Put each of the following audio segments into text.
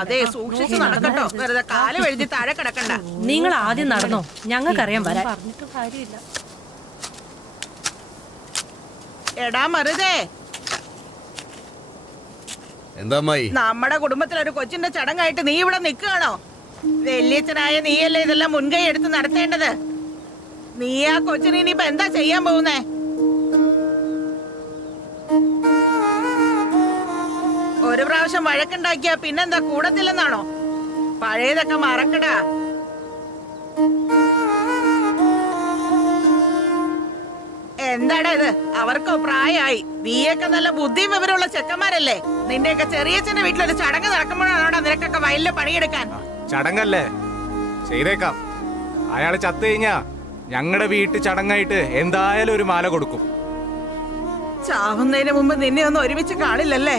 അതെ, സൂക്ഷിച്ചു നടക്കട്ടോ, വെറുതെ കാല് വഴുതി താഴെ കിടക്കണ്ട. നിങ്ങൾ ആദ്യം നടന്നോ, ഞങ്ങൾക്കറിയാൻ വരാൻ പറഞ്ഞിട്ട് കാര്യമില്ല. എടാ മറുതേ, എന്താ നമ്മുടെ കുടുംബത്തിലൊരു കൊച്ചിന്റെ ചടങ്ങായിട്ട് നീ ഇവിടെ നിൽക്കുകയാണോ? വലിയച്ഛനായ നീയല്ലേ ഇതെല്ലാം മുൻകൈ എടുത്ത് നടത്തേണ്ടത്. നീ ആ കൊച്ചിനെ ഇനിയിപ്പോ എന്താ ചെയ്യാൻ പോകുന്നേ? ഒരു പ്രാവശ്യം വഴക്കുണ്ടാക്കിയ പിന്നെന്താ കൂടത്തില്ലെന്നാണോ? പഴയതൊക്കെ മറക്കടാ. എന്താടാ ഇത്? അവർക്കോ പ്രായമായി. നീയൊക്കെ നല്ല ബുദ്ധിയും വിവരമുള്ള ചെക്കന്മാരല്ലേ? നിന്റെയൊക്കെ ചെറിയച്ഛന്റെ വീട്ടിലൊരു ചടങ്ങ് നടക്കുമ്പോഴാണോടാ നിനക്കൊക്കെ വയലില് പണിയെടുക്കാൻ? ചടങ്ങല്ലേ, ചെയ്തേക്കാം. അയാള് ചത്തു കഴിഞ്ഞാ ഞങ്ങളുടെ വീട്ടു ചടങ്ങായിട്ട് എന്തായാലും ഒരു മാല കൊടുക്കും. ചാവുന്നതിന് മുമ്പ് നിന്നെ ഒന്നും ഒരുമിച്ച് കാണില്ലല്ലേ?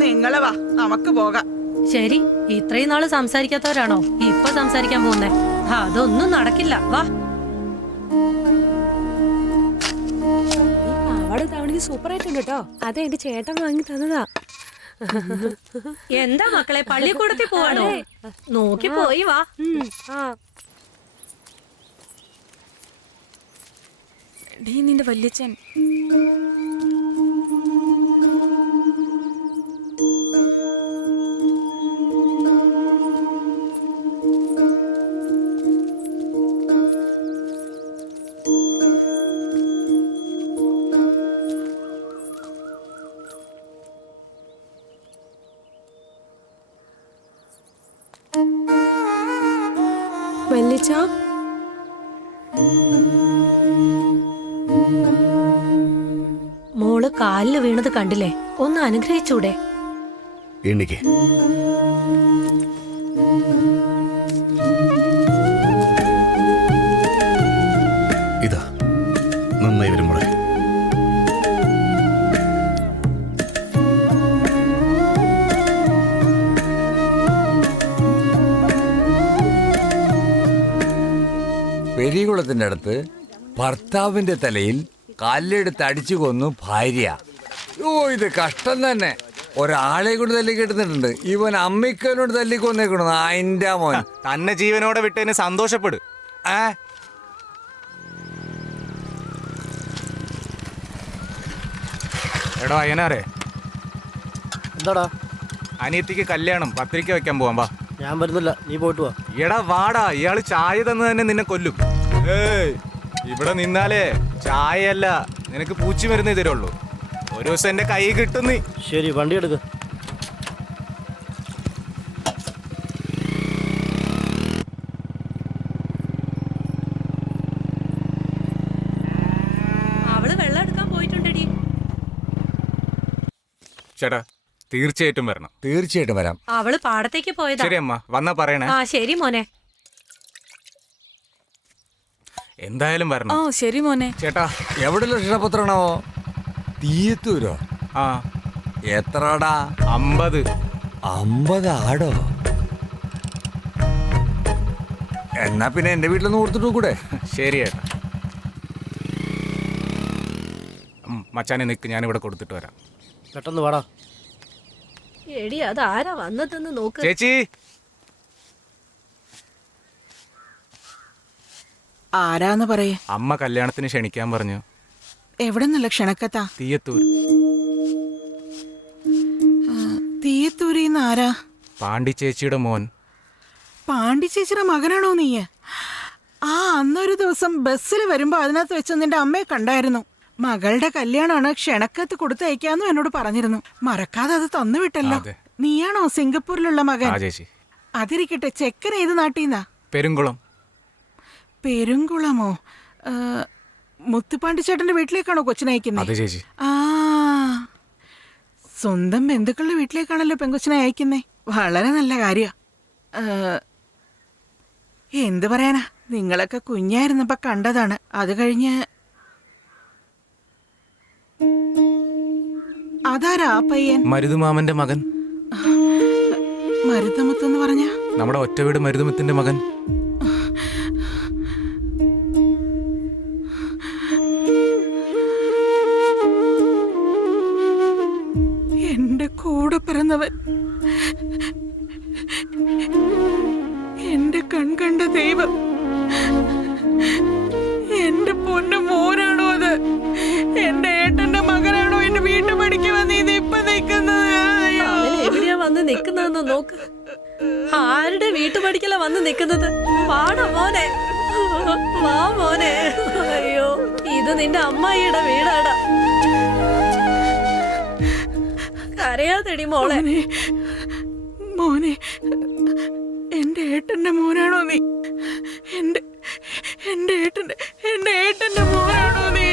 നിങ്ങള് വാ, നമുക്ക് പോകാം. ശരി, ഇത്രയും നാള് സംസാരിക്കാത്തവരാണോ ഇപ്പൊ സംസാരിക്കാൻ പോകുന്നേ? അതൊന്നും നടക്കില്ല. വാ. സൂപ്പർ ആയിട്ടുണ്ട് കേട്ടോ. അതെ, എന്റെ ചേട്ടൻ വാങ്ങി തന്നതാ. എന്താ മക്കളെ, പള്ളിക്കൂടത്തിൽ പോവാണോ? നോക്കി പോയി വാ. നിന്റെ വല്യച്ഛൻ വല്യച്ഛ, മോള് കാലില് വീണത് കണ്ടില്ലേ? ഒന്ന് അനുഗ്രഹിച്ചൂടെ? എണ്ണിക്ക്. ഇതാ നന്നായി വരും മോളെ. പെരികുളത്തിന്റെ അടുത്ത് ഭർത്താവിന്റെ തലയിൽ കല്ലെടുത്ത് അടിച്ചു കൊന്നു ഭാര്യ. ഓ, ഇത് കഷ്ടം തന്നെ. ഒരാളെ കൊണ്ട് തല്ലി കിട്ടുന്നിട്ടുണ്ട്. ഇവൻ അമ്മിക്കലോട് തല്ലി കൊന്നേക്കണു. അതിന്റെ മോൻ തന്നെ ജീവനോടെ വിട്ടതിന് സന്തോഷപ്പെടും. എടോ അയ്യനാരെ, എന്താടാ? അനിയത്തിക്ക് കല്യാണം, പത്രിക വെക്കാൻ പോവാം. വാ. ഞാൻ വരുന്നില്ല, നീ പോയിട്ട് വാ. എടാ വാടാ, ഇയാള് ചായ തന്ന് തന്നെ നിന്നെ കൊല്ലും. ഏയ്, ഇവിടെ നിന്നാലേ ചായയല്ല നിനക്ക് പൂച്ചി മരുന്ന് തരുള്ളൂ. ഒരു ദിവസം എന്റെ കൈ കിട്ടും നീ. ശരി, വണ്ടി എടുക്ക്. അവള് വെള്ളം എടുക്കാൻ പോയിട്ടുണ്ടെടി. ചേട്ടാ, തീർച്ചയായിട്ടും വരണം. തീർച്ചയായിട്ടും വരാം. അവള് പാടത്തേക്ക് പോയതാ. ശരി അമ്മ, വന്നാ പറയണേ. ശരി മോനെ. എന്തായാലും വരണം. ശരി മോനെ. ചേട്ടാ, എവിടെ ലക്ഷണപത്രണോ? തീയത്തൂരോ? ആ, എത്രടാ? 50. 50 ആടോ? എന്നാ പിന്നെ എന്റെ വീട്ടിലൊന്ന് കൊടുത്തിട്ടു കൂടെ? ശരി ചേട്ടാ. മച്ചാനെ നിക്ക്, ഞാനിവിടെ കൊടുത്തിട്ട് വരാം. പെട്ടെന്ന് വാടാ. എടി, അതാരാ വന്നതെന്ന് നോക്ക്. ചേച്ചി, ആരാന്ന് പറയേ? അമ്മ കല്യാണത്തിന് ക്ഷണിക്കാൻ പറഞ്ഞു. എവിടെ നിന്നല്ല ക്ഷണക്കത്താ? തീയത്തൂർ. തീയത്തൂരിന്ന് ആരാ? പാണ്ടി ചേച്ചിയുടെ മോൻ. പാണ്ടി ചേച്ചിയുടെ മകനാണോ നീ? അന്നൊരു ദിവസം ബസ്സിൽ വരുമ്പോ അതിനകത്ത് വെച്ച് നിന്റെ അമ്മയെ കണ്ടായിരുന്നു. മകളുടെ കല്യാണമാണ്, ക്ഷണക്കത്ത് കൊടുത്തയക്കാന്നും എന്നോട് പറഞ്ഞിരുന്നു. മറക്കാതെ അത് തന്നു വിട്ടല്ലോ. നീയാണോ സിംഗപ്പൂരിലുള്ള മകൻ? അതിരിക്കട്ടെ, ചെക്കൻ ഏത് നാട്ടീന്നാ? പെരുങ്കുളം. പെരുങ്കുളമോ? മുത്തുപാണ്ടിച്ചേട്ടന്റെ വീട്ടിലേക്കാണോ കൊച്ചിനയക്കുന്നത്? സ്വന്തം ബന്ധുക്കളുടെ വീട്ടിലേക്കാണല്ലോ പെങ്കൊച്ചിനെ അയക്കുന്നേ. വളരെ നല്ല കാര്യ. എന്ത് പറയാനാ, നിങ്ങളൊക്കെ കുഞ്ഞായിരുന്നപ്പോ കണ്ടതാണ്. അത് കഴിഞ്ഞ് അതാരാ പയ്യൻ? മരുതുമാമന്റെ മകൻ. മരുതമുത്തെന്ന് പറഞ്ഞ നമ്മുടെ ഒറ്റ വീട് മരുതുമുത്തിന്റെ മകൻ. നിക്കുന്നതെന്ന് നോക്ക്. ആരുടെ വീട്ടുപടിക്കല വന്ന് നിക്കുന്നത്? വാടാ മോനെ, വാ മോനെ. അയ്യോ, ഇത് നിന്റെ അമ്മായിയുടെ വീടാടാ. കരയാതെടി മോളെ. മോനെ, എന്റെ ഏട്ടന്റെ മോനാണോ നീ? എന്റെ ഏട്ടന്റെ മോനാണോ നീ?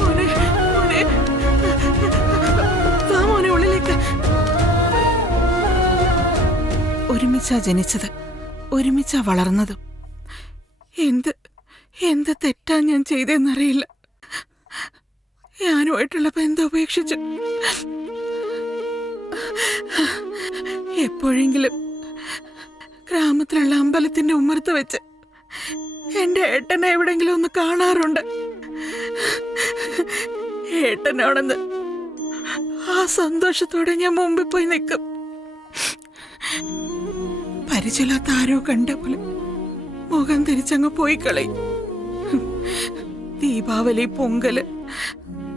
മോനെ, വാ മോനെ ഉള്ളിലേക്ക്. ഒരുമിച്ചാ ജനിച്ചത്, ഒരുമിച്ചാ വളർന്നതും. എന്ത് തെറ്റാ ഞാൻ ചെയ്തെന്നറിയില്ല. ഞാനുമായിട്ടുള്ള ബന്ധം ഉപേക്ഷിച്ചു. എപ്പോഴെങ്കിലും ഗ്രാമത്തിലുള്ള അമ്പലത്തിന്റെ ഉമ്മറത്ത് വെച്ച് എന്റെ ഏട്ടനെ എവിടെങ്കിലും ഒന്ന് കാണാറുണ്ട്. ഏട്ടനാണെന്ന് ആ സന്തോഷത്തോടെ ഞാൻ മുമ്പിൽ പോയി നിൽക്കും. പരിചയമില്ലാത്ത ആരോ കണ്ട പോലെ മുഖം തിരിച്ചങ്ങ് പോയി കളയും. ദീപാവലി, പൊങ്കല്,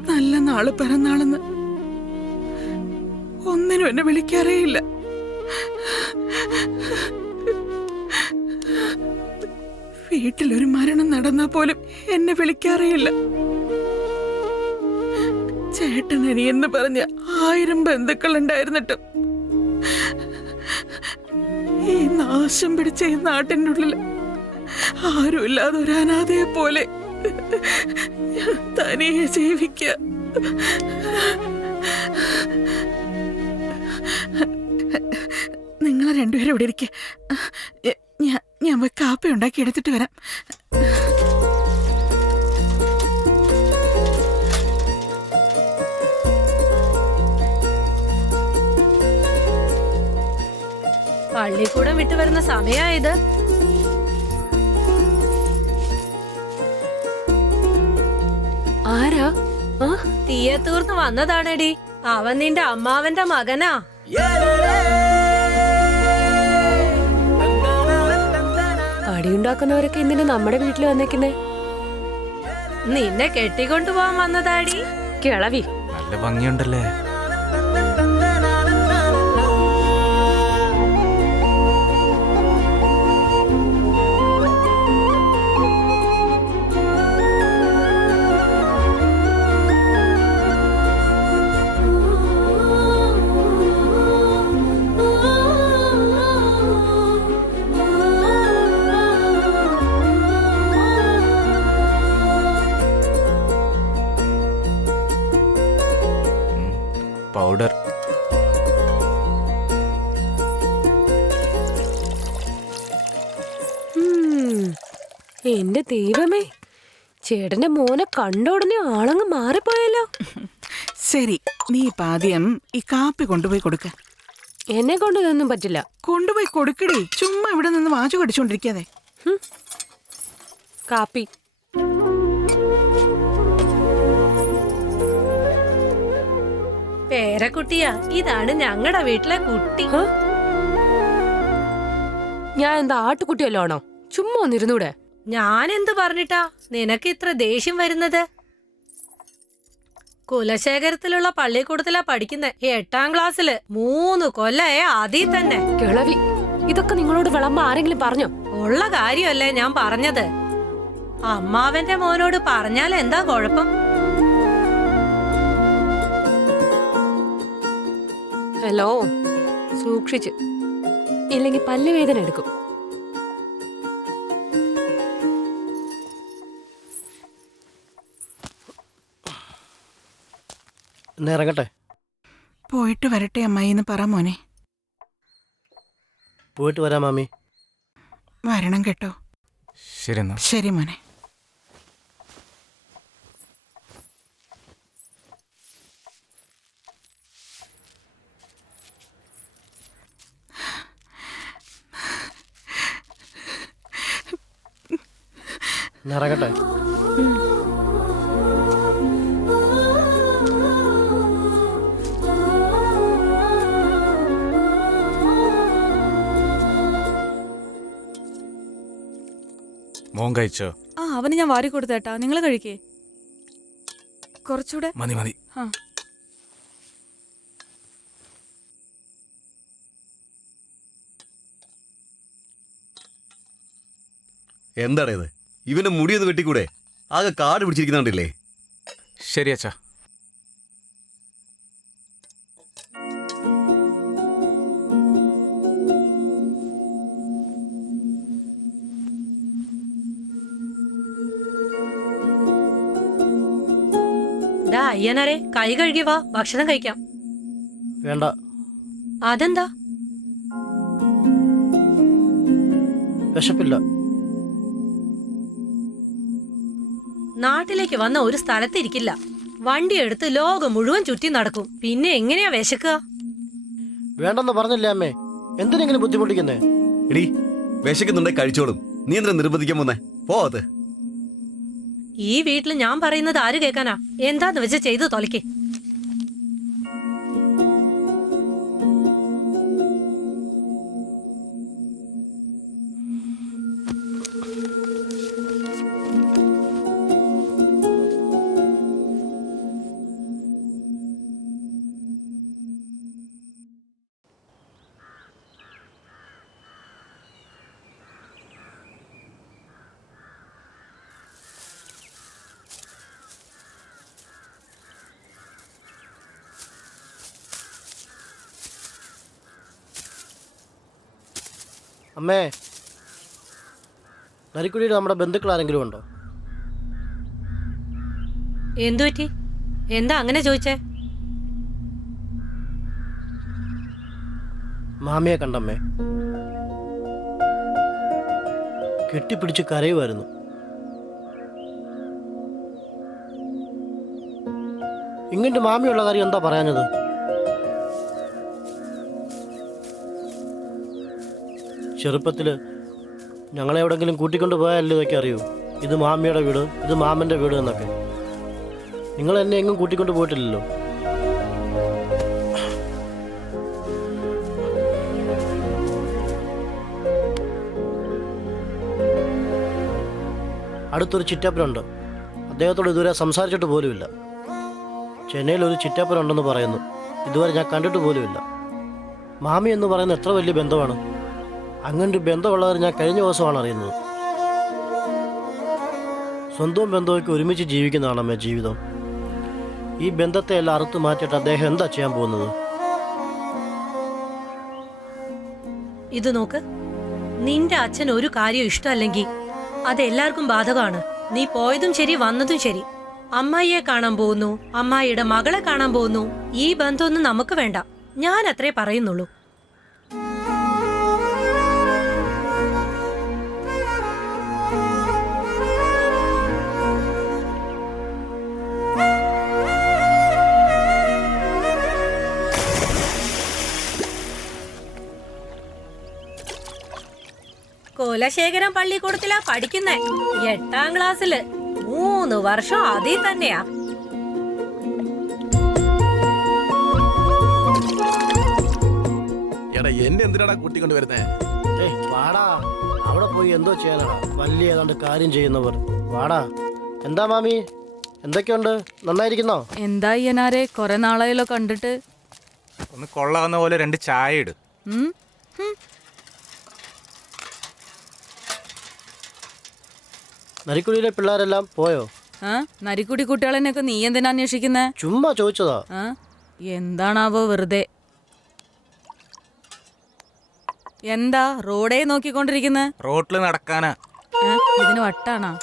നല്ല നാള്, പിറന്നാളെന്ന് ഒന്നിനും എന്നെ വിളിക്കാറേയില്ല. വീട്ടിലൊരു മരണം നടന്നാ പോലും എന്നെ വിളിക്കാറേയില്ല. ചേട്ടനനി എന്ന് പറഞ്ഞ 1000 ബന്ധുക്കൾ ഉണ്ടായിരുന്നിട്ടും ഈ നാശം പിടിച്ച ഈ നാട്ടിൻ്റെ ഉള്ളിൽ ആരുമില്ലാതെ ഒരു അനാഥയെ പോലെ തനിയെ ജീവിക്കുക. നിങ്ങൾ രണ്ടുപേരും ഇവിടെ ഇരിക്കുക. ഞാൻ പോയി കാപ്പി ഉണ്ടാക്കി എടുത്തിട്ട് വരാം. പള്ളിക്കൂടം വിട്ടു വരുന്ന സമയായത്. ആരാ? തീയത്തൂർന്ന് വന്നതാണെടി. അവൻ നിന്റെ അമ്മാവന്റെ മകനാ. അടിയുണ്ടാക്കുന്നവരൊക്കെ എന്തിനാ നമ്മുടെ വീട്ടിൽ വന്നേക്കുന്നേ? നിന്നെ കെട്ടിക്കൊണ്ടുപോവാൻ വന്നതാടി. കിളവി. നല്ല ഭംഗിയുണ്ടല്ലേ. പൗഡർ. എന്റെ ദൈവമേ, ചേട്ടന്റെ മോനെ കണ്ട ഉടനെ ആളങ്ങ് മാറിപ്പോയല്ലോ. ശരി, നീ ഇപ്പം ആദ്യം ഈ കാപ്പി കൊണ്ടുപോയി കൊടുക്ക. എന്നെ കൊണ്ട് ഇതൊന്നും പറ്റില്ല. കൊണ്ടുപോയി കൊടുക്കടി. ചുമ്മാ ഇവിടെ നിന്ന് വാച്ചു കടിച്ചോണ്ടിരിക്കാതെ. കാപ്പി. പേരക്കുട്ടിയാ, ഇതാണ് ഞങ്ങളുടെ വീട്ടിലെ കുട്ടി. ഞാൻ എന്താ ആട്ടുകുട്ടിയല്ലോ ആണോ? ചുമ്മാ ഒന്നിരുന്നൂടെ? ഞാൻ എന്ത് പറഞ്ഞിട്ടാ നിനക്ക് ഇത്ര ദേഷ്യം വരുന്നത്? കുലശേഖരത്തിലുള്ള പള്ളിക്കൂടത്തിലാ പഠിക്കുന്നെ. 8ാം ക്ലാസ്സില് 3 കൊല്ലായ അതീ തന്നെ. കിളവി, ഇതൊക്കെ നിങ്ങളോട് വിളമ്പ ആരെങ്കിലും പറഞ്ഞോ? ഉള്ള കാര്യമല്ലേ ഞാൻ പറഞ്ഞത്. അമ്മാവന്റെ മോനോട് പറഞ്ഞാൽ എന്താ കുഴപ്പം? ഹലോ, സൂക്ഷിച്ച്, ഇല്ലെങ്കിൽ പല്ല് വേദന എടുക്കും. എന്നെ ഇറങ്ങട്ടെ? പോയിട്ട് വരട്ടെ അമ്മായി എന്ന് പറ മോനെ. പോയിട്ട് വരാം മാമി. വരണം കേട്ടോ. ശരി എന്നാ. ശരി മോനെ. എന്നെ ഇറങ്ങട്ടെ? മോൻ കഴിച്ചോ? അവന് ഞാൻ വാരി കൊടുത്തേട്ടാ, നിങ്ങൾ കഴിക്കേ. കുറച്ചുകൂടെ. മതി മതി. ആ. എന്താണ് ഇത്? ഇവന്റെ മുടിയൊന്ന് വെട്ടിക്കൂടെ? ആകെ കാട് പിടിച്ചിരിക്കുന്നുണ്ടല്ലേ? ശരി അച്ഛാ. അയ്യനാരെ കൈ കഴുകി വാ, ഭക്ഷണം കഴിക്കാം. വേണ്ട. അതെന്താ? വിശപ്പില്ല. നാട്ടിലേക്ക് വന്ന ഒരു സ്ഥലത്തിരിക്കില്ല. വണ്ടി എടുത്ത് ലോകം മുഴുവൻ ചുറ്റി നടക്കും. പിന്നെ എങ്ങനെയാ വിശക്കുക? വേണ്ടെന്ന് പറഞ്ഞില്ലേ അമ്മേ, എന്തിനെങ്കിലും ബുദ്ധിമുട്ടിക്കുന്നേ? എടി, വിശക്കുന്നുണ്ടെ കഴിച്ചോളും. നീ എന്തിനാ നിർബന്ധിക്കാൻ പോന്നേ? പോവാത്. ഈ വീട്ടിൽ ഞാൻ പറയുന്നത് ആര് കേൾക്കാനാ? എന്താന്ന് വെച്ച് ചെയ്തു തൊലയ്ക്ക്. അമ്മേ, നരിക്കുടിയിൽ നമ്മുടെ ബന്ധുക്കൾ ആരെങ്കിലും ഉണ്ടോ? എന്തു പറ്റി? എന്താ അങ്ങനെ ചോദിച്ചേ? മാമിയെ കണ്ടമ്മേ. കെട്ടിപ്പിടിച്ച് കരയുമായിരുന്നു. ഇങ്ങോട്ട് മാമിയുള്ള കാര്യം എന്താ പറയാഞ്ഞത്? ചെറുപ്പത്തിൽ ഞങ്ങളെ എവിടെങ്കിലും കൂട്ടിക്കൊണ്ട് പോയാലേ ഇതൊക്കെ അറിയൂ. ഇത് മാമിയുടെ വീട്, ഇത് മാമൻ്റെ വീട് എന്നൊക്കെ. നിങ്ങൾ എന്നെ എങ്ങും കൂട്ടിക്കൊണ്ട് പോയിട്ടില്ലല്ലോ. അടുത്തൊരു ചിറ്റപ്പനുണ്ട്. അദ്ദേഹത്തോട് ഇതുവരെ സംസാരിച്ചിട്ട് പോലുമില്ല. ചെന്നൈയിൽ ഒരു ചിറ്റപ്പനുണ്ടെന്ന് പറയുന്നു. ഇതുവരെ ഞാൻ കണ്ടിട്ട് പോലുമില്ല. മാമി എന്ന് പറയുന്ന എത്ര വലിയ ബന്ധമാണ്. അങ്ങനൊരു ബന്ധമുള്ളവർ ഞാൻ കഴിഞ്ഞ ദിവസമാണ് അറിയുന്നത്. സ്വന്തവും ബന്ധമൊക്കെ ഒരുമിച്ച് ജീവിക്കുന്നതാണ് അമ്മ ജീവിതം. ഈ ബന്ധത്തെ എല്ലാം അറുത്ത് മാറ്റിയിട്ട് അദ്ദേഹം എന്താ ചെയ്യാൻ പോകുന്നത്? ഇത് നോക്ക്, നിന്റെ അച്ഛൻ ഒരു കാര്യം ഇഷ്ടമല്ലെങ്കിൽ അതെല്ലാവർക്കും ബാധകമാണ്. നീ പോയതും ശരി, വന്നതും ശരി. അമ്മായിയെ കാണാൻ പോകുന്നു, അമ്മായിയുടെ മകളെ കാണാൻ പോകുന്നു. ഈ ബന്ധമൊന്നും നമുക്ക് വേണ്ട. ഞാൻ അത്രേ പറയുന്നുള്ളൂ. കുലശേഖരം പള്ളിക്കൂടത്തിലാ പഠിക്കുന്നേ. 8ാം ക്ലാസ്സില്. 3 വർഷം അതിൽ തന്നെയാ. എടാ, എന്നെ എന്തിനാടാ കൂട്ടിക്കൊണ്ട് വരുന്നേ? വാടാ, അവിടെ പോയി എന്തോ ചെയ്യാനാടാ? വലിയ ഏതാണ്ട് കാര്യം ചെയ്യുന്നവർ. വാടാ. എന്താ മാമി, എന്തൊക്കെയുണ്ട്? നന്നായിരിക്കുന്നോ? എന്താ അയ്യനാരെ, കൊറേ നാളായല്ലോ കണ്ടിട്ട്. ഒന്ന് കൊള്ളാവുന്ന പോലെ 2 ചായ ഇട്. നരിക്കുടിയിലെ പിള്ളേരെല്ലാം പോയോ? നരിക്കുടി കുട്ടികളെന്നൊക്കെ നീ എന്തിനാ അന്വേഷിക്കുന്നേ? ചുമ്മാ ചോദിച്ചതാ. എന്താണാവോ വെറുതെ. എന്താ റോഡേ നോക്കിക്കൊണ്ടിരിക്കുന്നേ? റോട്ടില് നടക്കാനാ. ഇതിന് വട്ടാണാ?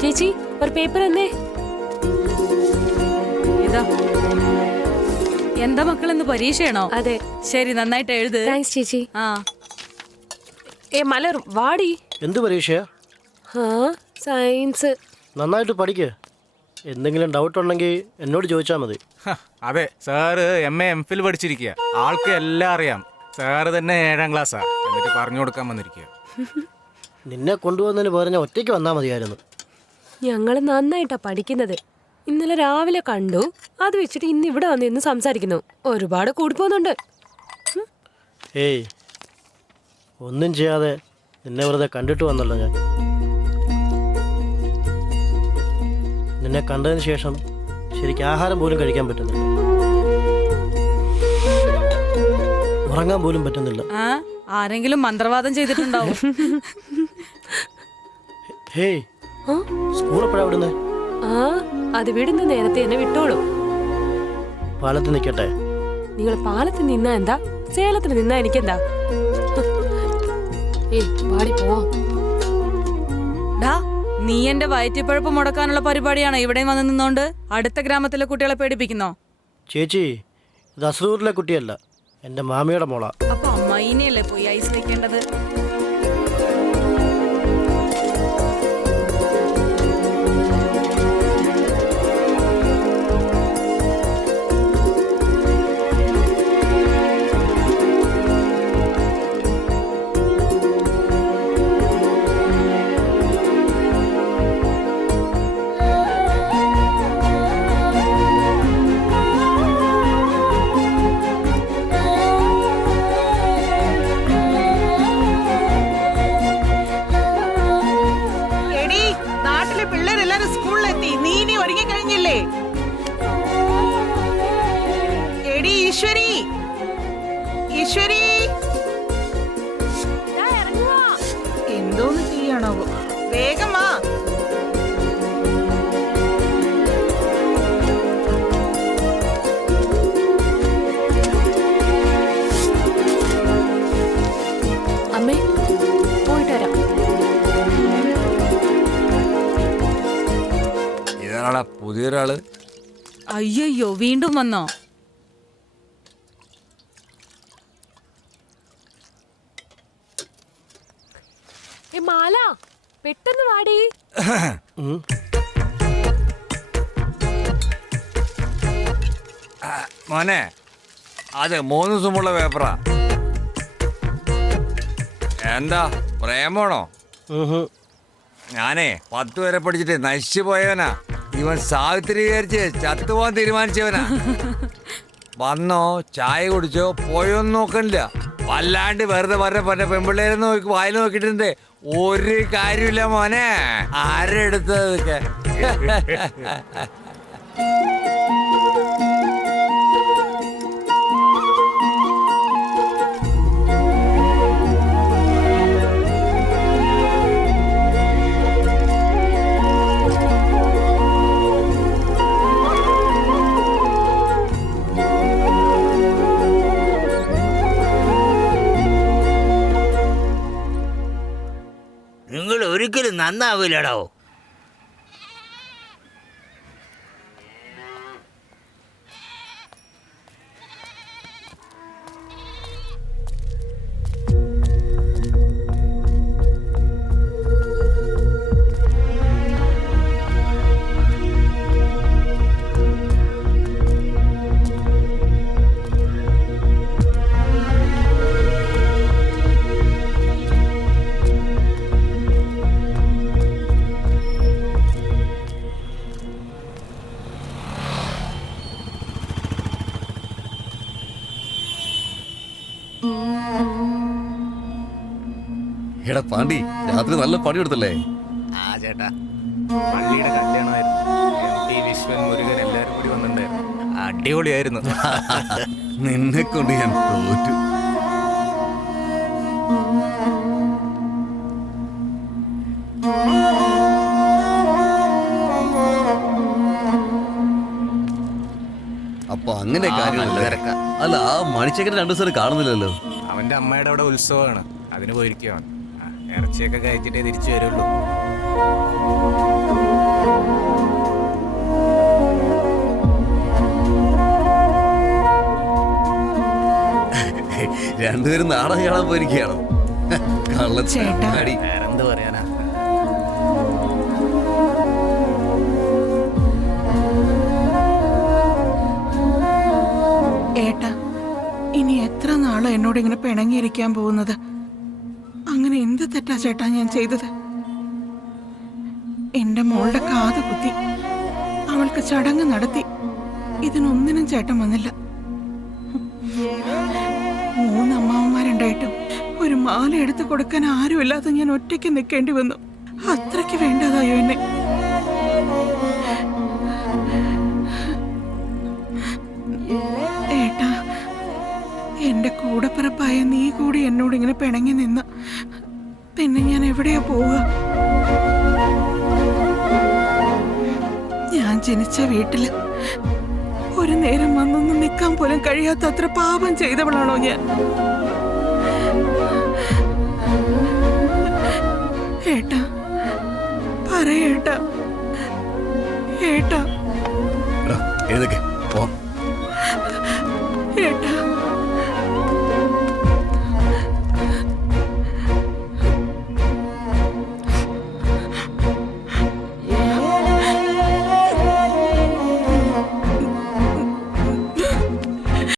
ചേച്ചി, ഒരു പേപ്പർ എന്നേ. ഇതാ. എന്താ മക്കളെന്ന് പരീക്ഷയാണോ? അതെ. ശരി, നന്നായിട്ട് എഴുത്. താങ്ക്സ് ചേച്ചി. ആ. മലർ വാടി. എന്ത് പരീക്ഷയാ? സയൻസ്. നന്നായിട്ട് പഠിക്ക്. എന്തെങ്കിലും ഡൗട്ട് ഉണ്ടെങ്കിൽ എന്നോട് ചോദിച്ചാൽ മതി. അതെ, സാറ് MA MPhil പഠിച്ചിരിക്കുക. ആൾക്ക് എല്ലാം അറിയാം. സാറ് തന്നെ 7ാം ക്ലാസ്സാ. എന്നിട്ട് പറഞ്ഞു കൊടുക്കാൻ വന്നിരിക്കുക. നിന്നെ കൊണ്ടുപോകുന്നതിന് പകരം ഞാൻ ഒറ്റയ്ക്ക് വന്നാൽ മതിയായിരുന്നു. ഞങ്ങൾ നന്നായിട്ടാ പഠിക്കുന്നത്. ഇന്നലെ രാവിലെ കണ്ടു. അത് വെച്ചിട്ട് ഇന്ന് ഇവിടെ വന്ന് ഇന്ന് സംസാരിക്കുന്നു. ഒരുപാട് കൂടിപ്പോന്നുണ്ട്. ഏയ്, ഒന്നും ചെയ്യാതെ നിന്നെ വെറുതെ കണ്ടിട്ട് വന്നല്ലോ ഞാൻ. നിന്നെ കണ്ടതിന് ശേഷം ശരിക്കും ആഹാരം പോലും കഴിക്കാൻ പറ്റുന്നില്ല, ഉറങ്ങാൻ പോലും പറ്റുന്നില്ല. ആരെങ്കിലും മന്ത്രവാദം ചെയ്തിട്ടുണ്ടാവും. ഹേയ്, സ്കൂൾ എപ്പോഴാ വിടുന്നേ? അത് വിടുന്ന നേരത്തെ എന്നെ വിട്ടോളൂ. പാലത്ത് നിൽക്കട്ടെ? നിങ്ങൾ പാലത്ത് നിന്നാ എന്താ, സേലത്തിന് നിന്നാ എനിക്കെന്താ? പാടി പോവാം. ഡാ, നീ എന്റെ വയറ്റിപ്പഴപ്പ് മുടക്കാനുള്ള പരിപാടിയാണോ ഇവിടെ വന്ന് നിന്നോണ്ട് അടുത്ത ഗ്രാമത്തിലെ കുട്ടികളെ പേടിപ്പിക്കുന്നോ? ചേച്ചി, ഇത് അസ്രൂരിലെ കുട്ടിയല്ല, എൻ്റെ മാമിയുടെ മോളാ. അപ്പൊ അമ്മായിനെയല്ലേ പോയി ഐസ് വെക്കേണ്ടത്? എടി, നാട്ടിലെ പിള്ളേരെല്ലാരും സ്കൂളിലെത്തി. നീ ഇനി ഒരുങ്ങി കഴിഞ്ഞില്ലേ? എടി ഈശ്വരി, ഈശ്വരി, എന്തോന്ന് ചെയ്യാണോ? വേഗം വാ. അമ്മേ, പോയിട്ട് വരാം. ഇതാണാ പുതിയൊരാള്. അയ്യോ, വീണ്ടും വന്നോ? മാല, പെട്ടെന്ന് വാടി. മോനെ, അത് 3 ദിവസമുള്ള പേപ്പറാ. എന്താ പ്രേമാണോ? ഞാനേ 10 വരെ പഠിച്ചിട്ട് നശിച്ചു പോയവനാ. ഇവൻ സാവിത്രി വിചാരിച്ച് ചത്തുപോകാൻ തീരുമാനിച്ചവനാ. വന്നോ, ചായ കുടിച്ചോ, പോയോന്ന് നോക്കണില്ല. വല്ലാണ്ട് വെറുതെ പറഞ്ഞ പെൺപിള്ളേരെ നോക്കി വായിൽ നോക്കിയിട്ടുണ്ട്. ഒരു കാര്യമില്ല മോനെ. ആരെടുത്തതൊക്കെ? നിങ്ങൾ ഒരിക്കലും നന്നാവില്ലടോ. എടാ പാണ്ടി, രാത്രി നല്ല പണി എടുത്തല്ലേ? ആ ചേട്ടാ, പള്ളിയുടെ കല്യാണമായിരുന്നു. MP വിശ്വൻ, മുരുകൻ എല്ലാവരും കൂടി വന്നിട്ടുണ്ടായിരുന്നു. അടിപൊളിയായിരുന്നു. നിന്നെ കൊണ്ട് ഞാൻ തോറ്റു. അപ്പൊ അങ്ങനെ കാര്യമല്ല. അല്ല, ആ മണിച്ചേക്കൻ 2 ദിവസം കാണുന്നില്ലല്ലോ. അവന്റെ അമ്മയുടെ അവിടെ ഉത്സവമാണ്, അതിന് പോയിരിക്കുവാൻ. ഇറച്ചിയൊക്കെ കഴിച്ചിട്ടേ തിരിച്ചു വരുള്ളൂ. രണ്ടുപേരും നാടകം കാണാൻ പോയിരിക്കുകയാണോ? കള്ളച്ചേട്ടാടി. വേറെന്ത് പറയാനാ? ഏട്ടാ, ഇനി എത്ര നാളെ എന്നോട് ഇങ്ങനെ പിണങ്ങിയിരിക്കാൻ പോകുന്നത്? അങ്ങനെ എന്ത് തെറ്റാ ചേട്ടാ ഞാൻ ചെയ്തത്? എന്റെ മോളുടെ കാത് കുത്തി അവൾക്ക് ചടങ്ങ് നടത്തി. ഇതിനൊന്നിനും ചേട്ടൻ വന്നില്ല. 3 അമ്മാവന്മാരുണ്ടായിട്ടും ഒരു മാല എടുത്തു കൊടുക്കാൻ ആരുമില്ലാതെ ഞാൻ ഒറ്റയ്ക്ക് നിൽക്കേണ്ടി വന്നു. അത്രയ്ക്ക് വേണ്ടതായോ എന്നെ. ഏട്ടാ, എന്റെ കൂടപ്പിറപ്പായ നീ കൂടി എന്നോട് ഇങ്ങനെ പിണങ്ങി നിന്ന പിന്നെ ഞാൻ എവിടെയാ പോവുക? ഞാൻ ജനിച്ച വീട്ടില് ഒരു നേരം വന്നൊന്നും നിൽക്കാൻ പോലും കഴിയാത്ത അത്ര പാപം ചെയ്തവളാണോ ഞാൻ? ഏട്ടാ, പറയേട്ടാ. ഏട്ടാ, എഴുന്നേക്ക്, പോ. ഏട്ടാ,